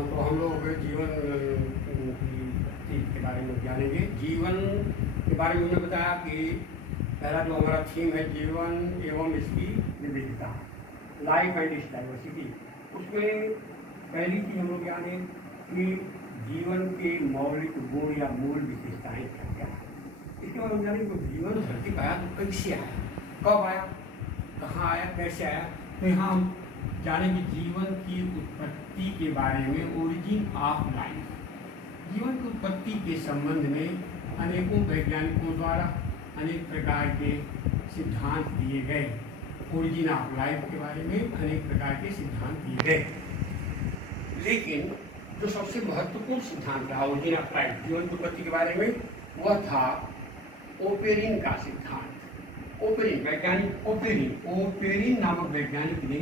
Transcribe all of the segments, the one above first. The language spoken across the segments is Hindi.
तो हम लोग जीवन की चीज के बारे में जानेंगे। जीवन के बारे में उन्होंने बताया कि पहला जो हमारा थीम है जीवन एवं इसकी विविधता, लाइफ एंड इट्स डाइवर्सिटी। उसमें पहली चीज हम लोग जाने कि जीवन के मौलिक गुण या मूल विशेषताएं क्या क्या है। इसके बाद हम जानेंगे तो जीवन धरती पर आया तो कैसे आया, कब आया, कहाँ आया, कैसे आया। तो यहाँ हम जानेंगे जीवन की उत्पत्ति के बारे में, ओरिजिन ऑफ लाइफ। जीवन की उत्पत्ति के संबंध में अनेकों वैज्ञानिकों द्वारा अनेक प्रकार के सिद्धांत दिए गए। ओरिजिन ऑफ लाइफ के बारे में अनेक प्रकार के सिद्धांत दिए गए, लेकिन जो सबसे महत्वपूर्ण सिद्धांत था ओरिजिन ऑफ लाइफ, जीवन की उत्पत्ति के बारे में, वह था ओपेरिन का सिद्धांत। ओपेरिन वैज्ञानिक ओपेरिन नामक वैज्ञानिक ने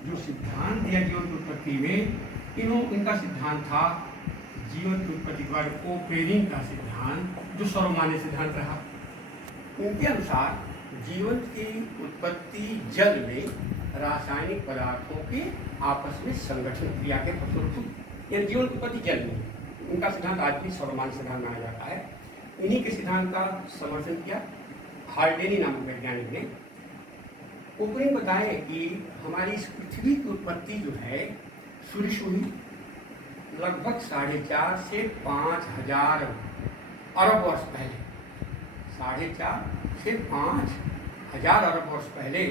जो सिद्धांत दिया जीवन की उत्पत्ति में, इनका सिद्धांत था जीवन की उत्पत्ति के बारे में ओपेरिन का सिद्धांत, जो सर्वमान्य सिद्धांत रहा। इनके अनुसार जीवन की उत्पत्ति जल में रासायनिक पदार्थों के आपस में संगठन क्रिया के फलस्वरूप हुई। यह जीवन की उत्पत्ति जल में, उनका सिद्धांत आज भी सर्वमान्य सिद्धांत माना जाता है। इन्हीं के सिद्धांत का समर्थन किया हाल्डेनी नामक वैज्ञानिक ने। ओपेरिन बताए कि हमारी इस पृथ्वी की उत्पत्ति जो है सूर्य से हुई लगभग 4.5 से 5,000 अरब वर्ष पहले। 4.5 से 5,000 अरब वर्ष पहले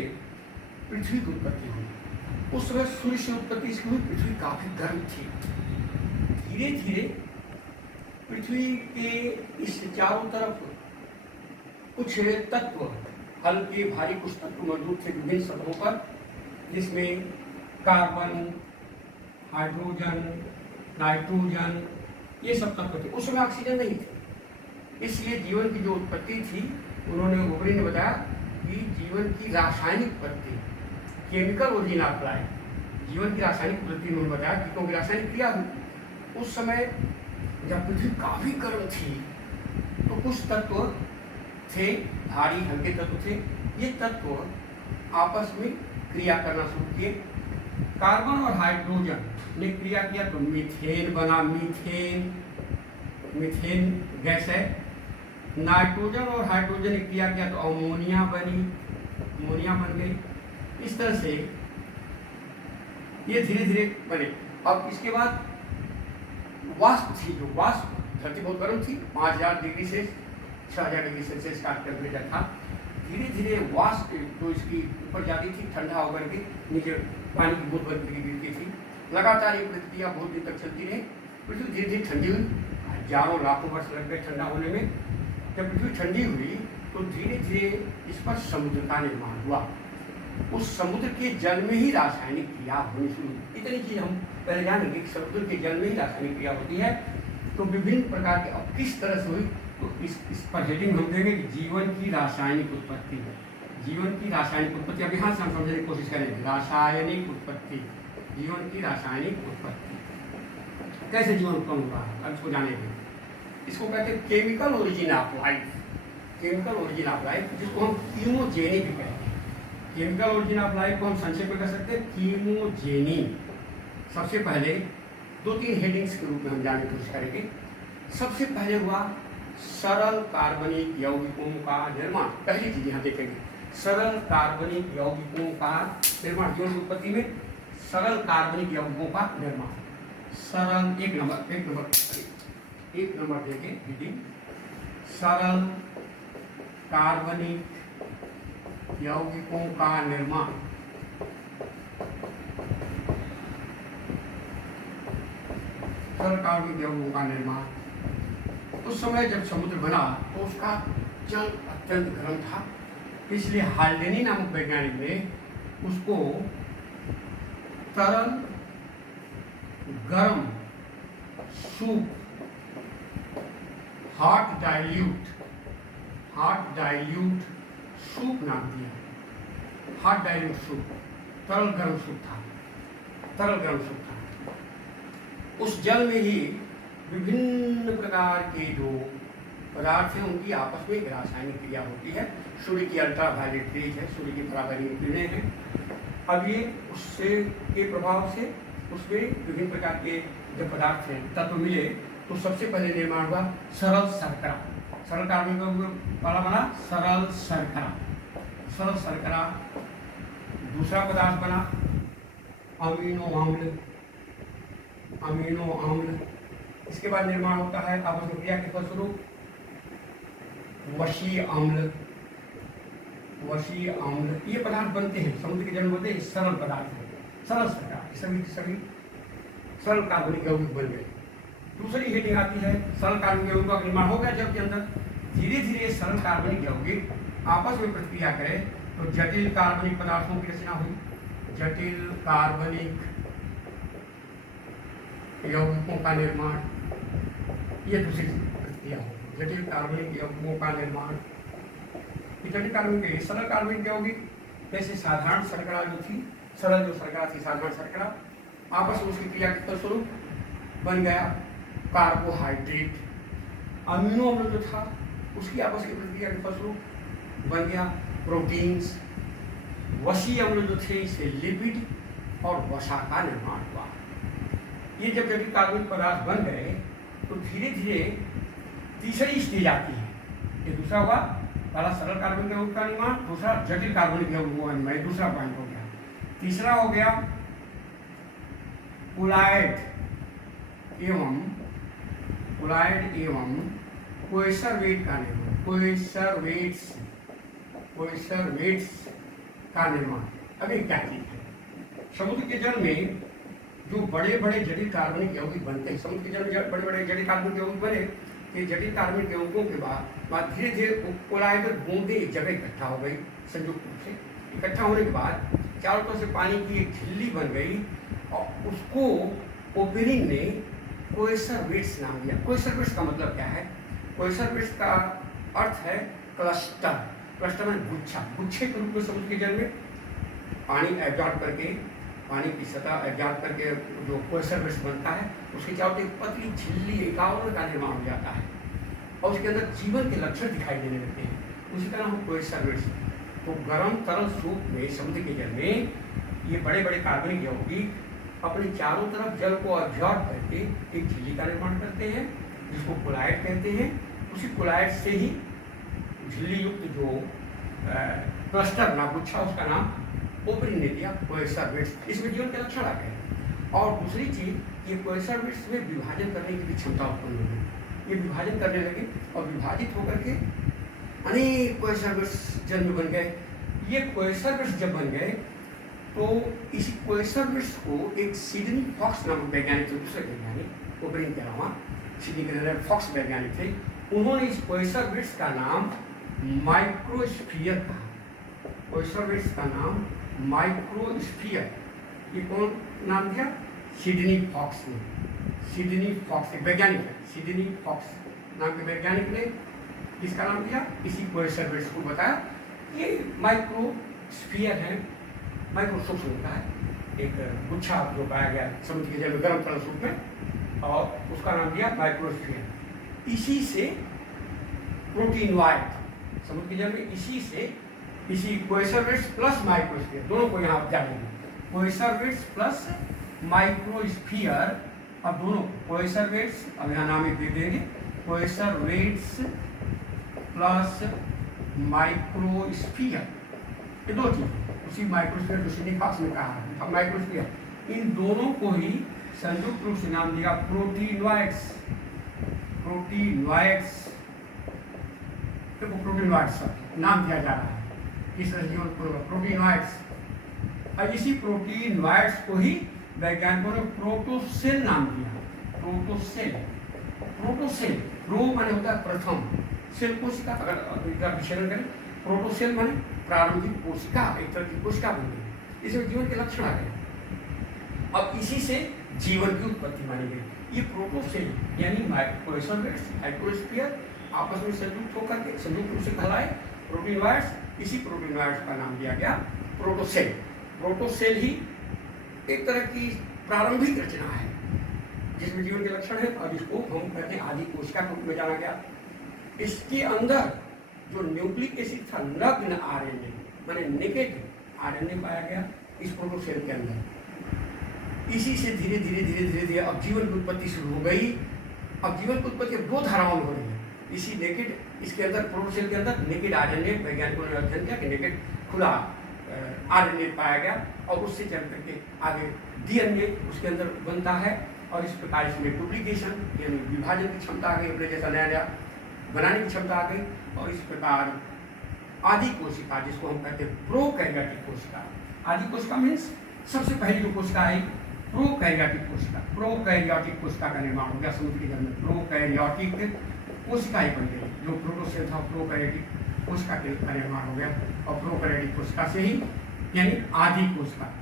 पृथ्वी की उत्पत्ति हुई। उस समय सूर्य से उत्पत्ति इसकी हुई। पृथ्वी काफी गर्म थी। धीरे धीरे पृथ्वी के इस चारों तरफ कुछ तत्व, हल्के भारी कुछ तत्व मौजूद थे विभिन्न सतहों पर, जिसमें कार्बन, हाइड्रोजन, नाइट्रोजन, ये सब तत्व थे। उस समय ऑक्सीजन नहीं थे। इसलिए जीवन की जो उत्पत्ति थी, उन्होंने ओपेरिन ने बताया कि जीवन की रासायनिक उत्पत्ति, केमिकल ओरिजिन ऑफ लाइफ, जीवन की रासायनिक उत्पत्ति उन्होंने बताया कि क्योंकि रासायनिक क्रिया हुई। उस समय जब पृथ्वी काफी गर्म थी तो कुछ तत्व थे, भारी हल्के तत्व थे, ये तत्व आपस में क्रिया करना शुरू किए। कार्बन और हाइड्रोजन ने क्रिया किया तो मीथेन बना। मीथेन गैस है। नाइट्रोजन और हाइड्रोजन ने क्रिया किया तो अमोनिया बन गई। इस तरह से ये धीरे धीरे बने। अब इसके बाद वाष्प थी, जो वाष्प, धरती बहुत गर्म थी, 5,000 डिग्री से 6,000 डिग्री सेल्सियस का टेम्परेचर था। धीरे धीरे वाष्प जो इसकी ऊपर जाती थी, ठंडा होकर के नीचे पानी की बूंद बन के गिरती थी। लगातार ये प्रक्रिया बहुत दिन तक चलती रही। पृथ्वी धीरे धीरे ठंडी हुई। हजारों लाखों वर्ष लग गए ठंडा होने में। जब पृथ्वी ठंडी हुई तो धीरे धीरे इस पर समुद्र का निर्माण हुआ। उस समुद्र के जल में ही रासायनिक क्रिया होनी शुरू हुई। इतनी चीज हम पहले जानेंगे कि समुद्र के जल में ही रासायनिक क्रिया होती है। तो विभिन्न प्रकार के, अब किस तरह से हुई, तो इस पर हेडिंग हम देंगे कि जीवन की रासायनिक उत्पत्ति। जीवन की रासायनिक उत्पत्ति, अब यहाँ से हम समझने की कोशिश करेंगे। रासायनिक उत्पत्ति, जीवन की रासायनिक उत्पत्ति, कैसे जीवन उत्पन्न हुआ, अब इसको जानेंगे। इसको कहते हैं chemical origin of life. Chemical origin of life, जिसको हम कीमोजेनी भी कहते हैं। केमिकल ओरिजिन ऑफ लाइफ को हम संक्षेप में कह सकते हैं कीमोजेनी। सबसे पहले 2-3 हेडिंग्स के रूप में हम जानने की कोशिश करेंगे। सबसे पहले हुआ सरल कार्बनिक यौगिकों का निर्माण। पहली चीज यहाँ देखेंगे, सरल कार्बनिक यौगिकों का निर्माण। जीवन की उत्पत्ति में सरल कार्बनिक यौगिकों का निर्माण। सरल, एक नंबर देखें हेडिंग, सरल कार्बनिक यौगिकों का निर्माण। सरल कार्बनिक यौगिकों का निर्माण। उस समय जब समुद्र बना तो उसका जल अत्यंत गर्म था, इसलिए हाल्डेनी नामक वैज्ञानिक ने उसको तरल गर्म सूप, हॉट डाइल्यूट सूप नाम दिया। हॉट डाइल्यूट सूप, तरल गर्म सूप था। उस जल में ही विभिन्न प्रकार के जो पदार्थ हैं उनकी आपस में एक रासायनिक क्रिया होती है। सूर्य की अल्ट्रावायलेट रेज है, सूर्य की पराबैंगनी किरणें हैं। अब ये उससे के प्रभाव से उसमें विभिन्न प्रकार के जब पदार्थ हैं तत्व मिले तो सबसे पहले निर्माण हुआ सरल शर्करा। सरल कार्बनिक वाला बना सरल शर्करा। सरल शर्करा। दूसरा पदार्थ बना अमीनो आम्ल। अमीनो आम्ल। इसके बाद निर्माण होता है आपस में क्रिया के फलस्वरूप वशीय अम्ल। वशीय अम्ल। ये पदार्थ बनते हैं, समुद्र के जल होते हैं, सरल पदार्थ है, सरल शर्करा। सभी सरल कार्बनिक यौगिक बन गए। दूसरी हेडिंग आती है सरल कार्बनिक यौगिकों का निर्माण हो गया जब के अंदर धीरे धीरे सरल कार्बनिक यौगिक आपस में प्रतिक्रिया करें तो जटिल कार्बनिक पदार्थों की रचना हुई। जटिल कार्बनिक यौगिकों का निर्माण, ये दूसरी प्रक्रिया है, जटिल कार्बनिक यौगिकों का निर्माण। जटिल कार्बनिक सरल कार्बनिक यौगिक जैसे साधारण शर्करा जो थी, सरल जो शर्करा थी, साधारण शर्करा, आपस में उसकी क्रिया के फलस्वरूप बन गया कार्बोहाइड्रेट। अमीनो अम्ल जो था उसकी आपस की प्रतिक्रिया के फलस्वरूप बन गया प्रोटीन्स। वशीय अम्ल जो थे इससे लिपिड और वसा का निर्माण हुआ। ये जब जटिल कार्बनिक पदार्थ बन गए तो धीरे धीरे तीसरी स्टेज आती है। ये दूसरा हुआ, पहला सरल कार्बनिक यौगिक का निर्माण, दूसरा जटिल कार्बनिक यौगिक में दूसरा पॉइंट हो गया। तीसरा हो गया कोलाइड एवं कोएसरवेट का निर्माण। कोएसरवेट्स का निर्माण। अभी क्या चीज है, समुद्र के जल में जो बड़े बड़े जटिल कार्बनिक यौगिक बनते हैं, समुद्र के जल में बड़े बड़े जटिल कार्बनिक यौगिक बने, ये जटिल कार्बनिक यौगिकों के बाद धीरे धीरे कोलाइडल बूंदें एक जगह इकट्ठा हो गई संयुक्त रूप से। इकट्ठा होने के बाद चारों तरफ से पानी की एक झिल्ली बन गई और उसको ओपेनिंग ने कोएसरवेट्स नाम दिया। कोएसरवेट्स का मतलब क्या है? कोएसरवेट्स का अर्थ है क्लस्टर। क्लस्टर में गुच्छा, गुच्छे के रूप में समुद्र के जल में पानी एब्जॉर्ब करके, पानी की सतह एब्जॉर्ब करके जो कोएसरवेट्स बनता है उसके चारों एक पतली झिल्ली एकावरण का निर्माण हो जाता है और उसके अंदर जीवन के लक्षण दिखाई देने लगते हैं, उसी का नाम है कोएसरवेट्स। तो गर्म तरल सूप में समुद्र के जल में ये बड़े बड़े कार्बनिक यौगिक अपने चारों तरफ जल को एब्जॉर्ब करके एक झिल्ली का निर्माण करते हैं जिसको कोलाइड कहते हैं। उसी कोलाइड से ही झिल्ली युक्त जो क्लस्टर बना, गुच्छा, उसका नाम ओपनिंग ने दिया कोएसरवेट्स। इसमें जीवन के लक्षण आ गए। और दूसरी चीज, ये कोएसरवेट्स में विभाजन करने की भी क्षमता उत्पन्न हो गई। ये विभाजन करने लगे और विभाजित होकर के अनेक कोएसरवेट्स जल में बन गए। ये कोएसरवेट्स जब बन गए तो इसी कोएसरवेट्स को एक सिडनी फॉक्स नामक वैज्ञानिक थे, दूसरे वैज्ञानिक, ओपनिंग के अलावा सिडनी के फॉक्स वैज्ञानिक थे, उन्होंने इस कोएसरवेट्स का नाम माइक्रोस्फीयर कहा। कोएसरवेट्स का नाम माइक्रोस्फीयर, ये कौन नाम दिया? सिडनी फॉक्स ने। सिडनी फॉक्स वैज्ञानिक है, सिडनी फॉक्स नाम के वैज्ञानिक ने किसका नाम दिया? इसी कोएसरवेट्स को बताया ये माइक्रोस्फीयर है। माइक्रोस्कोप से होता है एक गुच्छा जो पाया गया समुद्र के जल में गर्म तरल सूप में, और उसका नाम दिया माइक्रोस्फीयर। इसी से प्रोटीनॉइड, समुद्र के जल में इसी कोएसरवेट्स प्लस माइक्रोस्फीयर, दोनों को यहाँ आप जानेंगे। कोएसरवेट्स प्लस माइक्रोस्फीयर, अब दोनों कोएसरवेट्स, अब यहाँ नाम दे देंगे, कोएसरवेट्स प्लस माइक्रोस्फीयर, ये दो चीज उसी माइक्रोस्फीयर जो सिडनी फॉक्स ने कहा है माइक्रोस्फीयर, इन दोनों को ही संयुक्त रूप से नाम दिया प्रोटीनॉइड्स। प्रोटीनॉइड्स, प्रोटीनॉइड्स नाम दिया जा रहा है इस जीवन को प्रोटीनॉइड्स। और इसी प्रोटीनॉइड्स को ही वैज्ञानिकों ने प्रोटोसेल नाम दिया। प्रोटोसेल, प्रोटोसेल, प्रो माने होता है प्रथम, सेल कोशिका, अगर विश्लेषण करें प्रोटोसेल माने प्रारंभिक कोशिका, एक तरह की कोशिका बन गई, इसमें जीवन के लक्षण आ गए। अब इसी से जीवन की उत्पत्ति मानी गई। ये प्रोटोसेल यानी कोएसरवेट्स, माइक्रोस्फीयर आपस में संयुक्त होकर के संयुक्त रूप से कहलाए प्रोटीनॉइड्स, इसी प्रोटीनॉइड्स का नाम दिया गया प्रोटोसेल। प्रोटोसेल ही एक तरह की प्रारंभिक रचना है जिसमें जीवन के लक्षण है, और इसको हम कहते हैं आदि कोशिका के रूप में जाना गया। इसके अंदर जो न्यूक्लिक एसिड था, नग्न आरएनए माने नेकेड आरएनए पाया गया इस प्रोटोसेल के अंदर। इसी से धीरे धीरे धीरे धीरे धीरे अब जीवन की उत्पत्ति शुरू हो गई। अब जीवन की उत्पत्ति दो धाराओं में हो रही है। इसी नेकेड, इसके अंदर क्लोरोफिल के अंदर नेकेड आरएनए वैज्ञानिकों ने अध्ययन किया कि नेकेड खुला आरएनए पाया गया और उससे चल करके आगे डीएनए उसके अंदर बनता है और इस प्रकार इसमें डुप्लीकेशन यानी विभाजन की क्षमता आ गई, अपने जैसा नया नया बनाने की क्षमता आ गई। और इस प्रकार आदि कोशिका, जिसको हम कहते हैं प्रोकैरियोटिक कोशिका, आदि कोशिका मीन्स सबसे पहली जो कोशिका आई प्रोकैरियोटिक कोशिका, प्रोकैरियोटिक कोशिका का निर्माण हो गया समुद्र के जल में। प्रोकैरियोटिक कोशिका ही बन गई, जो प्रोटोसेल था प्रोकैरियोटिक कोशिका का निर्माण हो गया और प्रोकैरियोटिक कोशिका से ही यानी आदि कोशिका।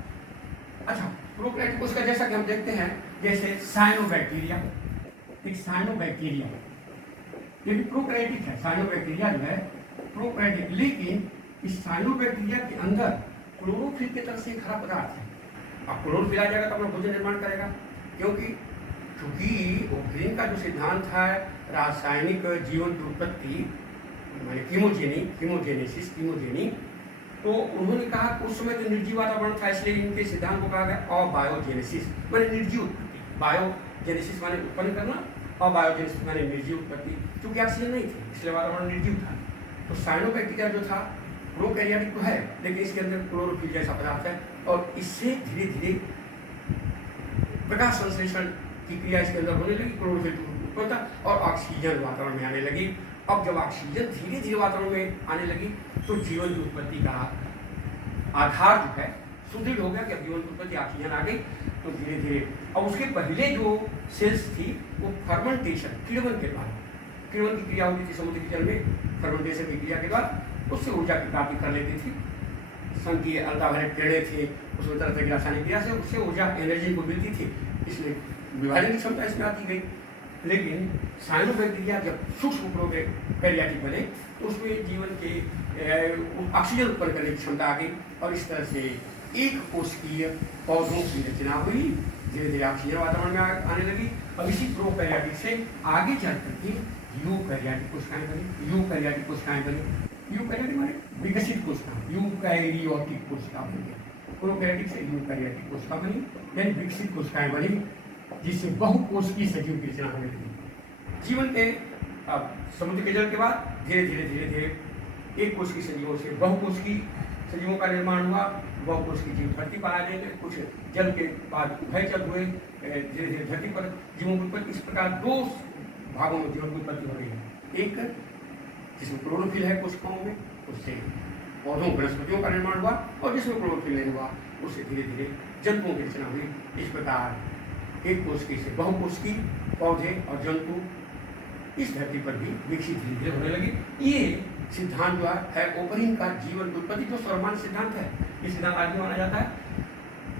अच्छा, प्रोकैरियोटिक कोशिका जैसा कि हम देखते हैं, जैसे साइनोबैक्टीरिया, एक साइनोबैक्टीरिया ये भी प्रोकैरियोटिक है। साइनोबैक्टीरिया जो है प्रोकैरियोटिक, लेकिन इस साइनोबैक्टीरिया के अंदर क्लोरोफिल की तरफ से एक हरा पदार्थ है। अब क्लोरोफिल आ जाएगा तो अपना भोजन निर्माण करेगा, क्योंकि ग्रीन का जो सिद्धांत है रासायनिक जीवन की उत्पत्ति माने कीमोजेनी, तो उन्होंने कहा कि उस समय तो निर्जीव वातावरण था, इसलिए इनके सिद्धांत को कहा गया अबायोजेनेसिस माने निर्जीव उत्पत्ति। बायोजेनेसिस माने उत्पन्न करना, अबायोजेनेसिस माने निर्जीव उत्पत्ति। चूंकि ऑक्सीजन नहीं थी इसलिए वातावरण निर्जीव था। तो साइनोबैक्टीरिया जो था प्रोकैरियोटिक तो है, लेकिन इसके अंदर क्लोरोफिल जैसा पदार्थ है और इससे धीरे धीरे प्रकाश संश्लेषण की क्रिया इसके अंदर होने लगी, क्लोरोफिल उत्पन्न और ऑक्सीजन वातावरण में आने लगी। अब जब ऑक्सीजन धीरे धीरे वातावरण में आने लगी तो जीवन की उत्पत्ति का आधार जो है सुदृढ़ हो गया कि अब जीवन की उत्पत्ति ऑक्सीजन आ गई। तो धीरे धीरे और उसके पहले जो सेल्स थी वो फर्मेंटेशन, किण्वन के द्वारा, किण्वन की क्रिया होती थी समुद्र के जल में, फर्मेंटेशन की क्रिया के बाद उससे ऊर्जा की प्राप्ति कर लेती थी। सन की अल्ट्रावायलेट किरणें थी, उसमें तरह तरह की रासायनिक क्रिया से उससे ऊर्जा एनर्जी को मिलती थी, इसलिए विभाजन की क्षमता इसमें आती गई। लेकिन साइनोबैक्टीरिया जब सूक्ष्म प्रोकैरियोटिक बने तो उसमें जीवन के ऑक्सीजन उत्पन्न करने की क्षमता आ गई और इस तरह से एक कोशिकीय पौधों की रचना हुई। धीरे धीरे ऑक्सीजन वातावरण में आने लगी और इसी प्रोकैरियोटिक से आगे चल करके यूकैरियोटिक कोशिकाएं बनी। यूकैरियोटिक कोशिकाएं बनी, यूकैरियोटिक माने विकसित कोशिका, यूकैरियोटिक कोशिका बनी। प्रोकैरियोटिक से यूकैरियोटिक कोशिका बनी यानी विकसित कोशिकाएं बनी, जिससे बहुकोशिकीय सजीव की रचना होने लगी। जीवन के अब समुद्र के जल के बाद धीरे धीरे धीरे धीरे एक कोशिकीय सजीवों से बहुकोशिकीय सजीवों का निर्माण हुआ। बहुकोशिकीय जीव धरती पर आ जाएंगे, कुछ जल के बाद उभयचर हुए, धीरे धीरे धरती पर जीवों की उत्पत्ति। इस प्रकार दो भागों में जीवन की उत्पत्ति हो रही है। एक जिसमें क्लोरोफिल है कोशिकाओं में, उससे पौधों वनस्पतियों का निर्माण हुआ, और जिसमें क्लोरोफिल नहीं हुआ उससे धीरे धीरे जंतुओं की रचना हुई। इस प्रकार एक कोशिकीय से बहुकोशिकीय पौधे और जंतु इस धरती पर भी विकसित धीरे धीरे होने लगे। ये सिद्धांत जो है ओपनिंग का जीवन की उत्पत्ति जो सर्वमान्य सिद्धांत है, ये सिद्धांत आज भी माना जाता है।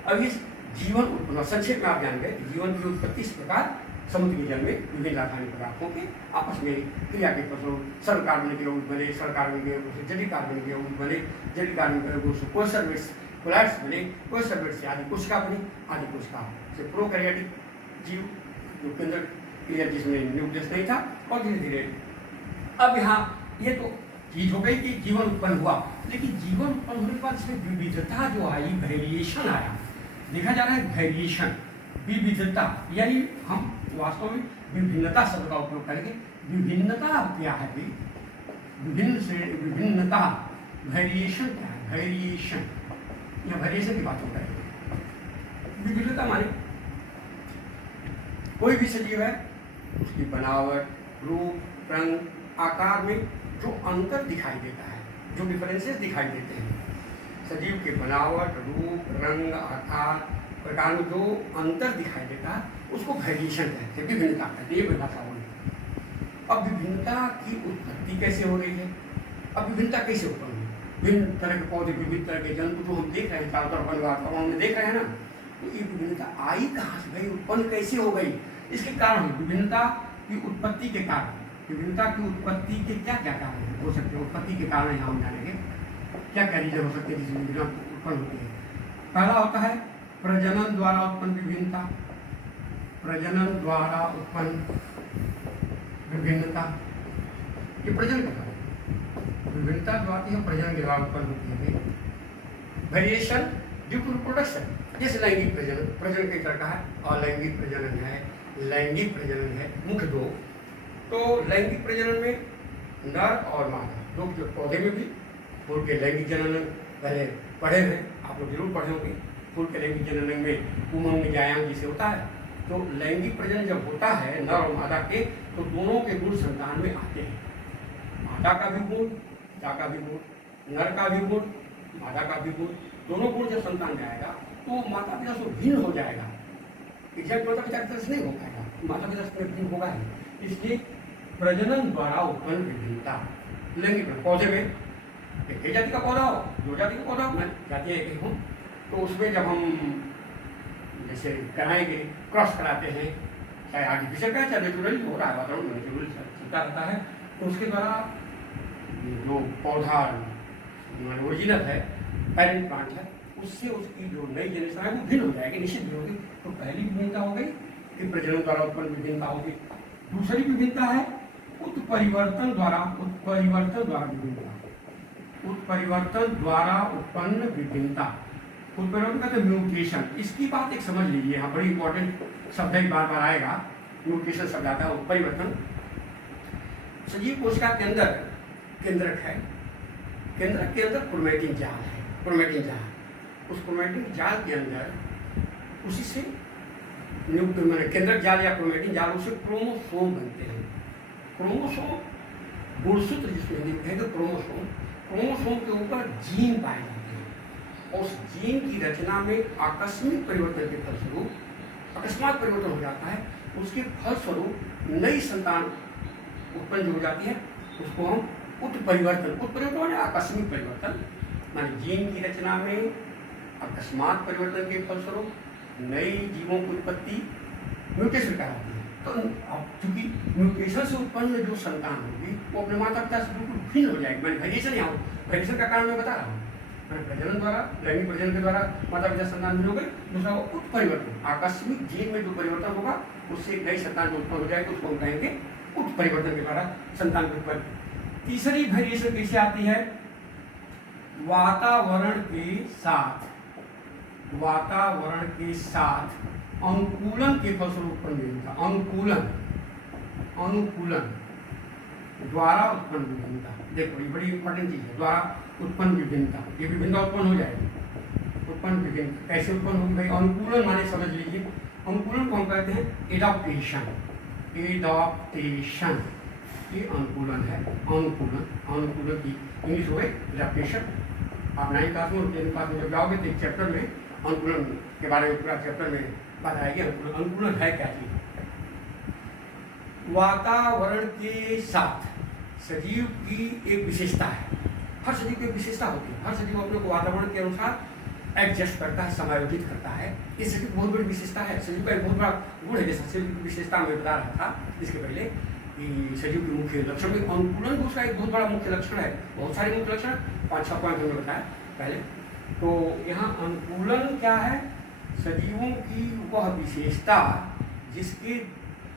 अब इस जीवन उत्पन्न संक्षेप में आप जान गए जीवन की उत्पत्ति इस प्रकार समुद्र के जल में विभिन्न रासायनिक पदार्थों के आपस में क्रिया के फलस्वरूप सरल कार्बनिक यौगिक बने, सरल कार्बनिक यौगिक से जटिल कार्बनिक यौगिक बने, जटिल कार्बनिक यौगिक से कोसर्वेट्स कोलाइड्स बने, कोसर्वेट्स से आदि कोशिका बनी, आदि कोशिका से प्रोकैरियोटिक जीव जो केंद्र क्रिया जिसमें न्यूक्लियस नहीं था। और धीरे धीरे अब यहाँ ये तो चीज हो गई कि जीवन उत्पन्न हुआ, लेकिन जीवन उत्पन्न होने के बाद इसमें विविधता जो आई, वेरिएशन आया। देखा जा रहा है वेरिएशन, विविधता, यानी हम वास्तव में विभिन्नता शब्द का उपयोग करेंगे। विभिन्नता क्या है भाई? विभिन्न से विभिन्नता, वेरिएशन क्या है? वेरिएशन या वेरिएशन की बात हो रही है। विभिन्नता माने कोई भी सजीव है उसकी बनावट, रूप, रंग, आकार में जो अंतर दिखाई देता है, जो डिफरेंसेस दिखाई देते हैं, सजीव के बनावट, रूप, रंग, आकार, प्रकार में जो अंतर दिखाई देता है उसको वेरिएशन कहते हैं, विभिन्नता कहते हैं। ये परिभाषा होगी। अब विभिन्नता की उत्पत्ति कैसे हो रही है? अब विभिन्नता कैसे उत्पन्न हुई? विभिन्न तरह के पौधे, विभिन्न तरह के जंतु जो हम देख रहे हैं चारों तरफ वातावरण में देख रहे हैं ना, तो ये विभिन्नता आई कहाँ से भाई? उत्पन्न कैसे हो गई? इसके कारण विभिन्नता की उत्पत्ति के कारण, विभिन्नता की उत्पत्ति के क्या क्या कारण हो सकते हैं? उत्पत्ति के कारण यहाँ हम जानेंगे क्या क्या चीजें हो सकती है जिसमें विभिन्नता उत्पन्न होती है। पहला होता है प्रजनन द्वारा उत्पन्न विभिन्नता, प्रजनन द्वारा उत्पन्न विभिन्नता, ये प्रजनन के द्वारा विभिन्नता जो आती है प्रजनन के द्वारा उत्पन्न होती है। वेरिएशन ड्यू टू रिप्रोडक्शन, जैसे लैंगिक प्रजनन, प्रजनन कई तरह का है, अलैंगिक प्रजनन है, लैंगिक प्रजनन है, मुख्य दो। तो लैंगिक प्रजनन में नर और मादा दो, जो पौधे में भी फूल के लैंगिक जनन पहले पढ़े हैं, आप लोग जरूर पढ़े होंगे। फूल के लैंगिक जनन में उमंग व्यायाम जिसे होता है, तो लैंगिक प्रजनन जब होता है नर और मादा के, तो दोनों के गुण संतान में आते हैं। मादा का भी गुण, पिता का भी गुण, नर का भी गुण, मादा का भी गुण, दोनों गुण जब संतान में आएगा तो माता पिता से भिन्न हो जाएगा। एग्जैक्ट माता पिता की तरह से नहीं हो पाएगा, माता पिता से भिन्न होगा ही। इसलिए प्रजनन द्वारा उत्पन्न विभिन्नता लैंगिक पौधे में एक जाति का पौधा हो, दो जाति का पौधा हो, मैं जाति एक ही हूँ, तो उसमें जब हम जैसे कराएंगे, क्रॉस कराते हैं, चाहे आर्टिफिशियल का चाहे नेचुरल हो रहा है, वातावरण नेचुरल चलता रहता है, तो उसके द्वारा जो पौधा ओरिजिनल है, पेरेंट प्लांट है, उससे उसकी जो नई जनरेशन है वो भिन्न हो जाएगी, निश्चित भी होगी। तो पहली विभिन्नता हो गई कि प्रजनन द्वारा उत्पन्न विभिन्नता होगी। दूसरी विभिन्नता है उत्परिवर्तन द्वारा विभिन्नता, उत्परिवर्तन द्वारा उत्पन्न विभिन्नता। उत्परिवर्तन कहते हैं म्यूटेशन। इसकी बात एक समझ लीजिए, यहाँ बड़ी इंपॉर्टेंट शब्द एक बार बार आएगा, म्यूटेशन शब्द आता है। उत्परिवर्तन सजीव कोशिका के अंदर केंद्रक है, केंद्रक के अंदर क्रोमैटिन जाल है, क्रोमैटिन जाल, उस क्रोमैटिन जाल के अंदर उसी से केंद्रक जाल या क्रोमैटिन जाल, उससे क्रोमोसोम बनते हैं। क्रोमोसोम गुणसूत्र जिसको हिंदी में कहेंगे क्रोमोसोम, क्रोमोसोम के ऊपर जीन पाए जाते हैं। उस जीन की रचना में आकस्मिक परिवर्तन के फलस्वरूप, अकस्मात परिवर्तन हो जाता है, उसके फलस्वरूप नई संतान उत्पन्न हो जाती है, उसको हम उत्परिवर्तन, उत्परिवर्तन माने आकस्मिक परिवर्तन, माने जीन की रचना में अकस्मात परिवर्तन के फलस्वरूप नई जीवों की उत्पत्ति म्यूटेशन कहलाती है। तो अब चूंकि म्यूटेशन से उत्पन्न जो संतान होगी वो अपने माता पिता से बिल्कुल भिन्न हो जाएगी। मैंने वेरिएशन यहाँ वेरिएशन का कारण मैं बता रहा हूँ, मैंने प्रजनन द्वारा, लैंगिक प्रजनन के द्वारा माता पिता संतान भिन्न हो गई। दूसरा उत्परिवर्तन, आकस्मिक जीन में जो परिवर्तन होगा उससे एक नई संतान जो उत्पन्न हो जाएगी उसको हम कहेंगे उत्परिवर्तन के द्वारा संतान की उत्पत्ति। तीसरी वेरिएशन कैसे आती है? वातावरण के साथ अनुकूलन के फलस्वरूप उत्पन्न विभिन्नता, अनुकूलन द्वारा उत्पन्न विभिन्नता। देखो ये बड़ी इंपॉर्टेंट चीज है, द्वारा उत्पन्न विभिन्नता, ये विभिन्नता उत्पन्न हो जाएगी। उत्पन्न विभिन्नता कैसे उत्पन्न होगी भाई? अनुकूलन माने समझ लीजिए, अनुकूलन को हम कहते हैं एडॉप्टेशन, एडॉप्टेशन ये अनुकूलन है। अनुकूलन की इंग्लिश हो गई एडॉप्टेशन। आप 9th क्लास में 10th क्लास में जब जाओगे तो एक चैप्टर में अनुकूलन के बारे में पूरा चैप्टर में बताएगी अनुकूलन है क्या चीज। वातावरण के साथ सजीव की एक विशेषता है, हर सजीव की एक विशेषता होती है, हर सजीव अपने को वातावरण के अनुसार एडजस्ट करता है, समायोजित करता है। ये सजीव की बहुत बड़ी विशेषता है, सजीव का एक बहुत बड़ा गुण है। जैसा सजीव की विशेषता मैं बता रहा था इसके पहले कि सजीव के मुख्य लक्षण में अनुकूलन दूसरा एक बहुत बड़ा मुख्य लक्षण है। बहुत सारे मुख्य लक्षण 5-6 पॉइंट हमने बताया पहले। तो यहाँ अनुकूलन क्या है? सजीवों की वह विशेषता जिसके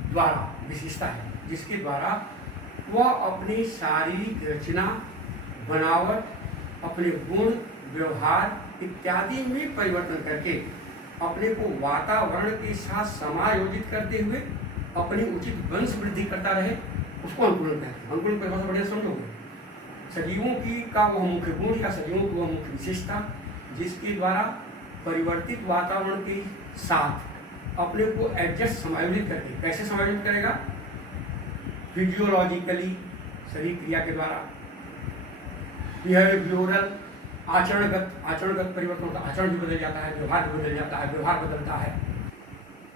द्वारा, विशेषता है जिसके द्वारा वह अपनी शारीरिक रचना, बनावट, अपने गुण, व्यवहार इत्यादि में परिवर्तन करके अपने को वातावरण के साथ समायोजित करते हुए अपनी उचित वंश वृद्धि करता रहे, उसको अनुकूलन कहते हैं। अनुकूलन परिभाषा बढ़िया समझोगे। सजीवों की का वह मुख्य गुण या सजीवों की वह मुख्य विशेषता जिसके द्वारा परिवर्तित वातावरण के साथ अपने को एडजस्ट, समायोजित करके, कैसे समायोजित करेगा? फिजियोलॉजिकली, शरीर क्रिया के द्वारा, बिहेवियरल, आचरणगत परिवर्तन होता है, आचरण भी बदल जाता है, व्यवहार भी बदल जाता है, व्यवहार बदलता है।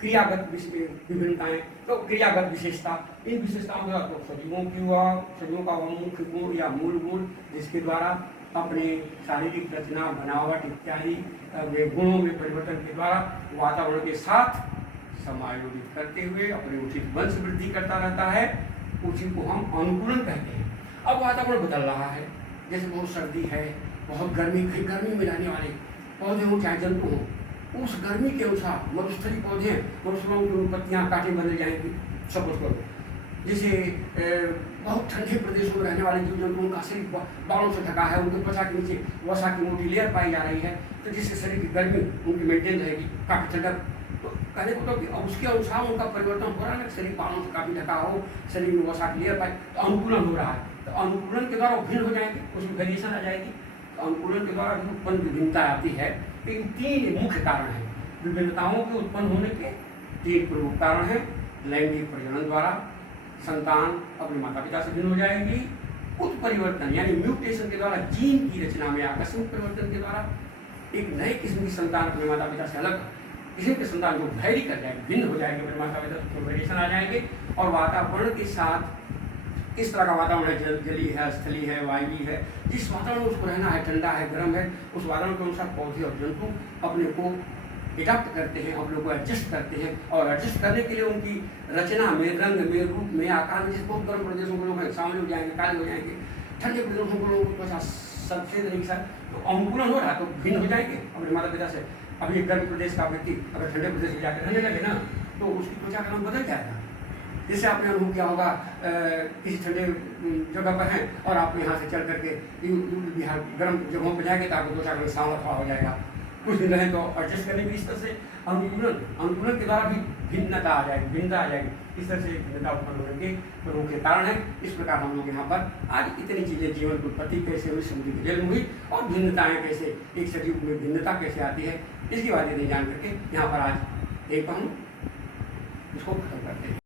क्रियागत विभिन्नताएं, तो क्रियागत विशेषता, इन विशेषताओं का तो सजीवों का मुख्य गुण या मूल गुण जिसके द्वारा अपने शारीरिक रचना, बनावट इत्यादि गुणों में परिवर्तन के द्वारा वातावरण के साथ समायोजित करते हुए अपने उचित वंश वृद्धि करता रहता है, उसी को हम अनुकूलन कहते हैं। अब वातावरण बदल रहा है, जैसे बहुत सर्दी है, बहुत गर्मी, कहीं गर्मी में रहने वाले पौधे हों चाहे जंतु हों, उस गर्मी के अनुसार मरुस्थली पौधे, मरुस्थलों की पत्तियाँ काटे बदल जाएंगी, सब कुछ करो। जैसे बहुत ठंडे प्रदेशों में रहने वाले जीव जंतु, उनका शरीर बालों से ढका है, उनके त्वचा के नीचे वसा की मोटी लेयर पाई जा रही है, तो जिससे शरीर की गर्मी उनकी मेंटेन रहेगी, काफ़ी ठंडक। तो कहने को तो कि उसके अनुसार उनका परिवर्तन हो रहा है, शरीर बालों से काफ़ी ढका हो, शरीर में वसा की लेयर पाई, तो अनुकूलन हो रहा है। तो अनुकूलन के द्वारा भिन्न हो जाएंगे, उसमें वेरिएशन आ जाएगी। तो अनुकूलन के द्वारा उत्पन्न विभिन्नता आती है। तो इन 3 मुख्य कारण हैं विभिन्नताओं के उत्पन्न होने के। 3 प्रमुख कारण हैं। लैंगिक प्रजनन द्वारा संतान अपने माता पिता से भिन्न हो जाएगी, उत्परिवर्तन यानी म्यूटेशन के द्वारा जीन की रचना में आकस्मिक परिवर्तन के द्वारा एक नए किस्म की संतान अपने माता पिता से अलग किस्म के संतान जो वैरी कर जाएगी, भिन्न हो जाएगी अपने माता पिता से, वेरिएशन आ जाएंगे। और वातावरण के साथ इस तरह का वातावरण है, जलीय है, स्थलीय है, वायवीय है, जिस वातावरण में उसको रहना है, ठंडा है, गर्म है, उस वातावरण के अनुसार पौधे और जंतु अपने को एडाप्ट करते हैं, अपने को एडजस्ट करते हैं। और एडजस्ट करने के लिए उनकी रचना में, रंग में, रूप में, आकार में, जिस बहुत गर्म प्रदेशों के लोग हैं सांवले हो जाएंगे, काले हो जाएंगे, ठंडे प्रदेशों के लोगों को त्वचा सफेद रहेगी सर, तो अनुकूलन हो रहा है, तो भिन्न हो जाएंगे अपने माता पिता से। अभी एक गर्म प्रदेश का व्यक्ति अगर ठंडे प्रदेश में जाकर रहने लगे ना, तो उसकी त्वचा का रंग बदल जाएगा। जैसे आपने अनुभव किया होगा, किसी ठंडे जगह पर हैं और आप यहाँ से चल करके बिहार गर्म जगहों पर जाएंगे तो आपको त्वचा का रंग सांवला थोड़ा हो जाएगा। कुछ दिन रहें तो एडजस्ट करने की इस तरह से अनुकूलन के द्वारा भी भिन्नता आ जाएगी, भिन्नता आ जाएगी। इस तरह से भिन्नता उत्पन्न होने के प्रमुख कारण है। इस प्रकार हम लोग यहाँ पर आज इतनी चीज़ें, जीवन की उत्पत्ति कैसे हुई, समुद्र की जन्म हुई और भिन्नताएं कैसे, एक सजीव में भिन्नता कैसे आती है, इसकी बातें नहीं जान करके यहाँ पर आज एक हम इसको खत्म करते हैं।